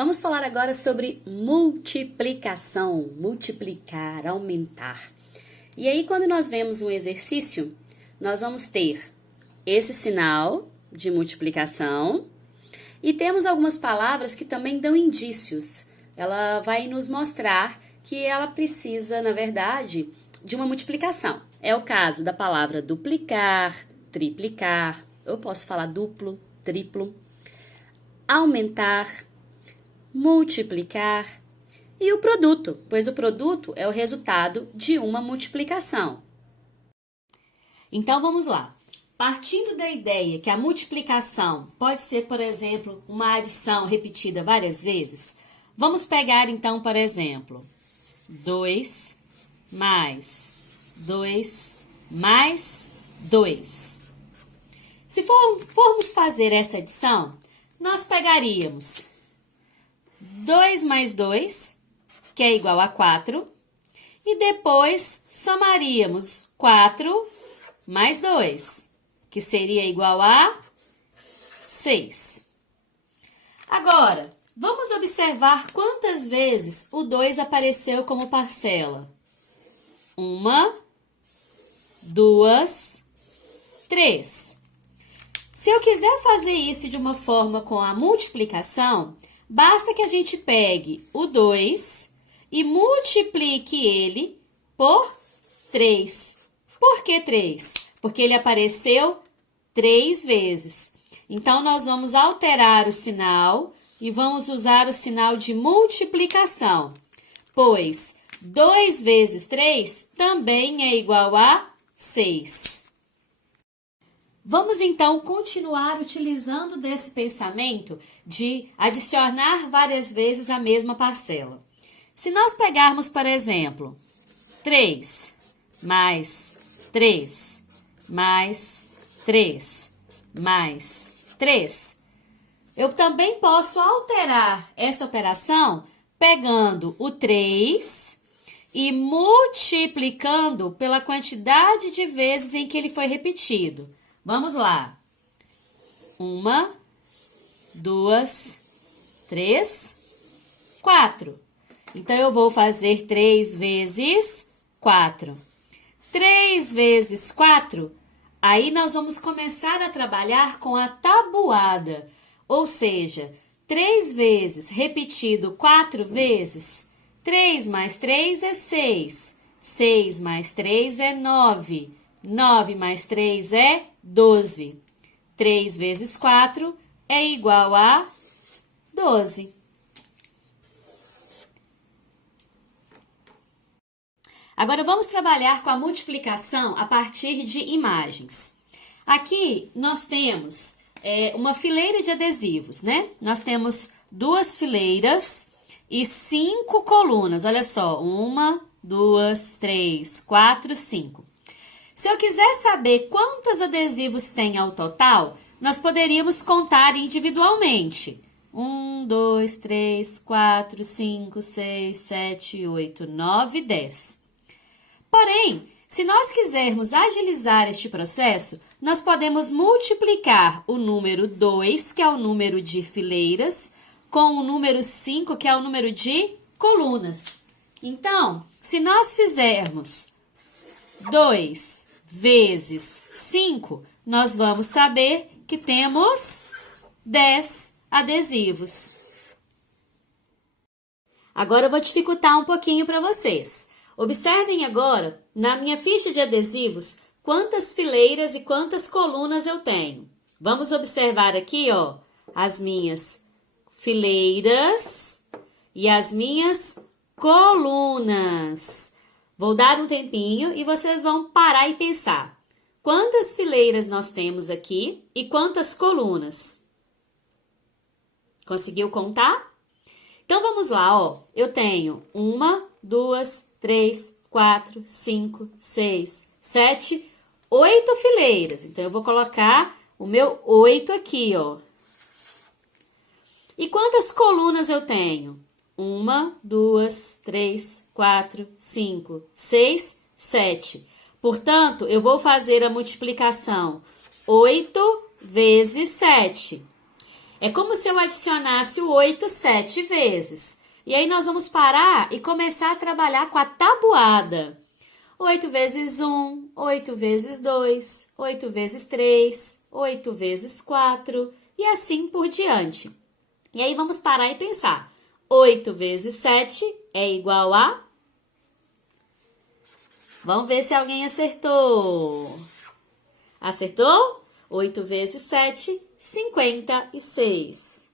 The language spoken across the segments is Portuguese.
Vamos falar agora sobre multiplicação, multiplicar, aumentar. E aí, quando nós vemos um exercício, nós vamos ter esse sinal de multiplicação e temos algumas palavras que também dão indícios. Ela vai nos mostrar que ela precisa, na verdade, de uma multiplicação. É o caso da palavra duplicar, triplicar, eu posso falar duplo, triplo, aumentar, multiplicar e o produto, pois o produto é o resultado de uma multiplicação. Então, vamos lá. Partindo da ideia que a multiplicação pode ser, por exemplo, uma adição repetida várias vezes, vamos pegar, então, por exemplo, 2 mais 2 mais 2. Se formos fazer essa adição, nós pegaríamos 2 mais 2, que é igual a 4, e depois somaríamos 4 mais 2, que seria igual a 6. Agora, vamos observar quantas vezes o 2 apareceu como parcela. 1, 2, 3. Se eu quiser fazer isso de uma forma com a multiplicação, basta que a gente pegue o 2 e multiplique ele por 3. Por que 3? Porque ele apareceu 3 vezes. Então, nós vamos alterar o sinal e vamos usar o sinal de multiplicação, pois 2 vezes 3 também é igual a 6. Vamos, então, continuar utilizando desse pensamento de adicionar várias vezes a mesma parcela. Se nós pegarmos, por exemplo, 3 mais 3 mais 3 mais 3, eu também posso alterar essa operação pegando o 3 e multiplicando pela quantidade de vezes em que ele foi repetido. Vamos lá. 1, 2, 3, 4. Então, eu vou fazer 3 vezes 4. 3 vezes 4, aí nós vamos começar a trabalhar com a tabuada. Ou seja, 3 vezes repetido 4 vezes. 3 mais 3 é 6. 6 mais 3 é 9. 9 mais 3 é 12. 3 vezes 4 é igual a 12. Agora, vamos trabalhar com a multiplicação a partir de imagens. Aqui, nós temos uma fileira de adesivos, né? Nós temos 2 fileiras e 5 colunas. Olha só, 1, 2, 3, 4, 5. Se eu quiser saber quantos adesivos tem ao total, nós poderíamos contar individualmente. 1, 2, 3, 4, 5, 6, 7, 8, 9, 10. Porém, se nós quisermos agilizar este processo, nós podemos multiplicar o número 2, que é o número de fileiras, com o número 5, que é o número de colunas. Então, se nós fizermos 2 vezes 5, nós vamos saber que temos 10 adesivos. Agora eu vou dificultar um pouquinho para vocês. Observem agora, na minha ficha de adesivos, quantas fileiras e quantas colunas eu tenho. Vamos observar aqui, ó, as minhas fileiras e as minhas colunas. Vou dar um tempinho e vocês vão parar e pensar. Quantas fileiras nós temos aqui e quantas colunas? Conseguiu contar? Então, vamos lá, ó. Eu tenho 1, 2, 3, 4, 5, 6, 7, 8 fileiras. Então, eu vou colocar o meu 8 aqui, ó. E quantas colunas eu tenho? 1, 2, 3, 4, 5, 6, 7. Portanto, eu vou fazer a multiplicação 8 vezes 7. É como se eu adicionasse o 8 7 vezes. E aí nós vamos parar e começar a trabalhar com a tabuada. 8 vezes 1, 8 vezes 2, 8 vezes 3, 8 vezes 4 e assim por diante. E aí vamos parar e pensar. 8 vezes 7 é igual a... Vamos ver se alguém acertou. Acertou? 8 vezes 7, 56.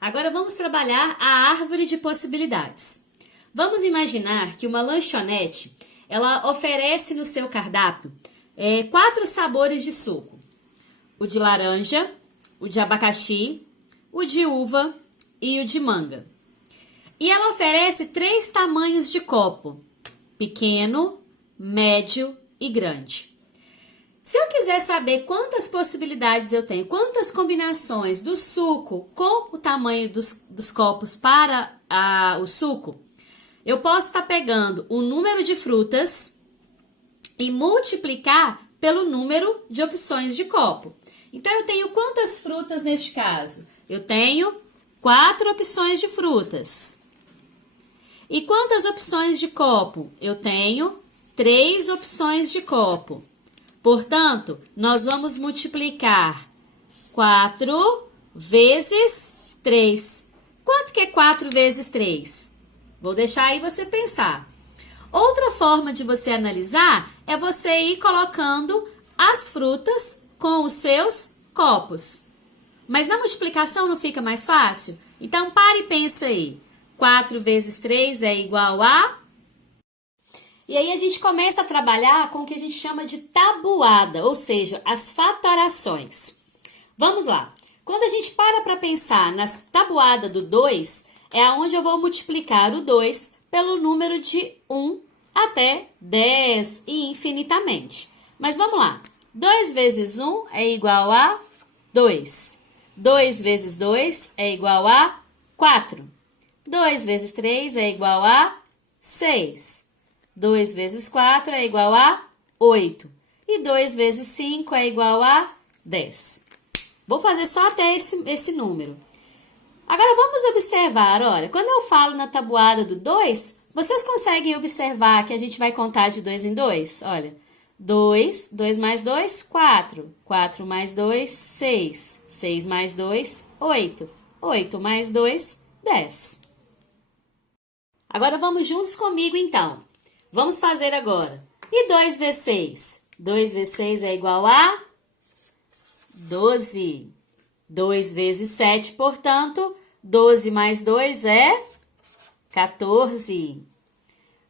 Agora vamos trabalhar a árvore de possibilidades. Vamos imaginar que uma lanchonete, ela oferece no seu cardápio 4 sabores de suco. O de laranja, o de abacaxi, o de uva e o de manga. E ela oferece 3 tamanhos de copo: pequeno, médio e grande. Se eu quiser saber quantas possibilidades eu tenho, quantas combinações do suco com o tamanho dos copos para o suco, eu posso estar pegando o número de frutas e multiplicar pelo número de opções de copo. Então, eu tenho quantas frutas neste caso? Eu tenho 4 opções de frutas. E quantas opções de copo? Eu tenho 3 opções de copo. Portanto, nós vamos multiplicar 4 vezes 3. Quanto que é 4 vezes 3? Vou deixar aí você pensar. Outra forma de você analisar é você ir colocando as frutas com os seus copos. Mas na multiplicação não fica mais fácil? Então, pare e pensa aí. 4 vezes 3 é igual a... E aí a gente começa a trabalhar com o que a gente chama de tabuada, ou seja, as fatorações. Vamos lá. Quando a gente para pensar na tabuada do 2, é onde eu vou multiplicar o 2 pelo número de 1 até 10 e infinitamente. Mas vamos lá. 2 vezes 1 é igual a 2. 2 vezes 2 é igual a 4. 2 vezes 3 é igual a 6. 2 vezes 4 é igual a 8. E 2 vezes 5 é igual a 10. Vou fazer só até esse número. Agora vamos observar, olha, quando eu falo na tabuada do 2, vocês conseguem observar que a gente vai contar de 2 em 2? Olha, 2, 2 mais 2, 4. 4 mais 2, 6. 6 mais 2, 8. 8 mais 2, 10. Agora vamos juntos comigo então. Vamos fazer agora. E 2 vezes 6? 2 vezes 6 é igual a 12. 2 vezes 7, portanto, 12 mais 2 é 14.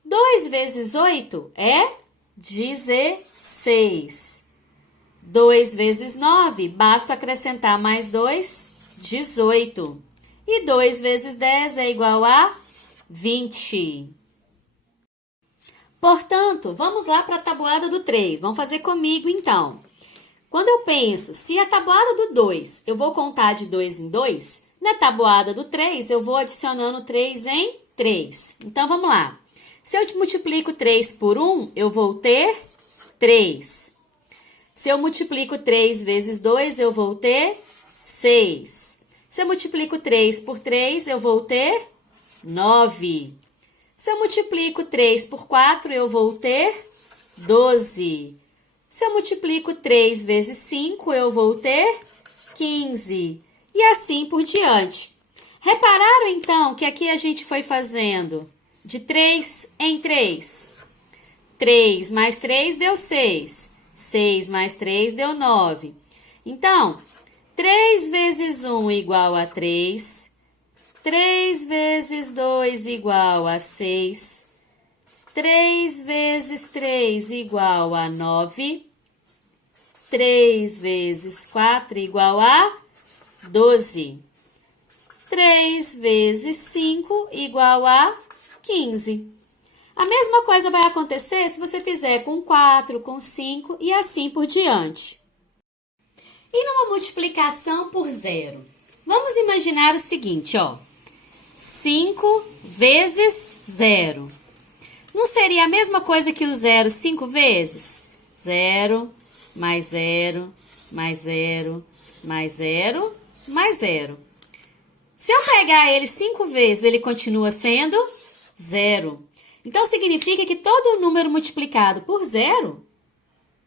2 vezes 8 é 16. 2 vezes 9, basta acrescentar mais 2, 18. E 2 vezes 10 é igual a 20. Portanto, vamos lá para a tabuada do 3. Vamos fazer comigo, então. Quando eu penso, se a tabuada do 2 eu vou contar de 2 em 2, na tabuada do 3 eu vou adicionando 3 em 3. Então, vamos lá. Se eu multiplico 3 por 1, eu vou ter 3. Se eu multiplico 3 vezes 2, eu vou ter 6. Se eu multiplico 3 por 3, eu vou ter 9. Se eu multiplico 3 por 4, eu vou ter 12. Se eu multiplico 3 vezes 5, eu vou ter 15. E assim por diante. Repararam, então, que aqui a gente foi fazendo de 3 em 3. 3 mais 3 deu 6. 6 mais 3 deu 9. Então, 3 vezes 1 igual a 3. 3 vezes 2 igual a 6. 3 vezes 3 igual a 9. 3 vezes 4 igual a 12. 3 vezes 5 igual a 15. A mesma coisa vai acontecer se você fizer com 4, com 5 e assim por diante. E numa multiplicação por zero? Vamos imaginar o seguinte, ó. 5 vezes 0. Não seria a mesma coisa que o zero 5 vezes? 0, mais 0, mais 0, mais 0, mais 0. Se eu pegar ele 5 vezes, ele continua sendo 0. Então, significa que todo número multiplicado por 0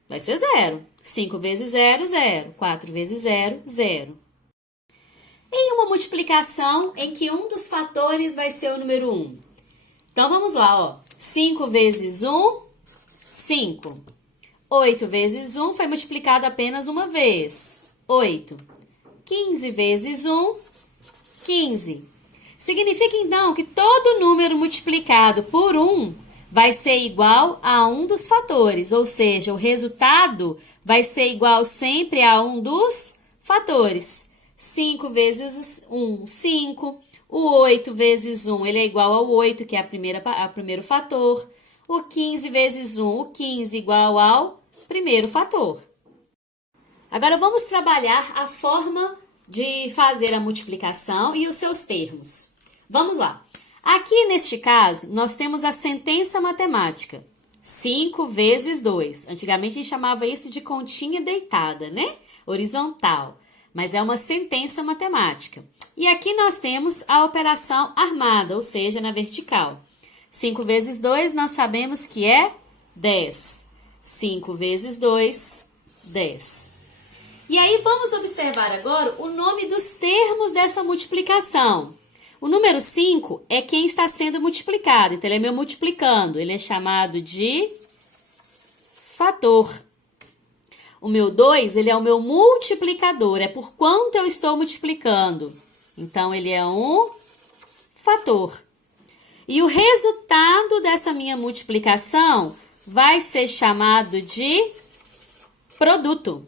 vai ser 0. 5 vezes 0, 0. 4 vezes 0, 0. Em uma multiplicação em que um dos fatores vai ser o número 1. Então, vamos lá, ó. 5 vezes 1, 5. 8 vezes 1 foi multiplicado apenas uma vez. 8. 15 vezes 1, 15. Significa, então, que todo número multiplicado por 1 vai ser igual a um dos fatores, ou seja, o resultado vai ser igual sempre a um dos fatores. 5 vezes 1, 5. O 8 vezes 1, ele é igual ao 8, que é o primeiro fator. O 15 vezes 1, o 15 igual ao primeiro fator. Agora, vamos trabalhar a forma de fazer a multiplicação e os seus termos. Vamos lá. Aqui, neste caso, nós temos a sentença matemática. 5 vezes 2. Antigamente, a gente chamava isso de continha deitada, né? Horizontal. Mas é uma sentença matemática. E aqui nós temos a operação armada, ou seja, na vertical. 5 vezes 2, nós sabemos que é 10. 5 vezes 2, 10. E aí, vamos observar agora o nome dos termos dessa multiplicação. O número 5 é quem está sendo multiplicado, então ele é meu multiplicando, ele é chamado de fator. O meu 2, ele é o meu multiplicador, é por quanto eu estou multiplicando. Então, ele é um fator. E o resultado dessa minha multiplicação vai ser chamado de produto.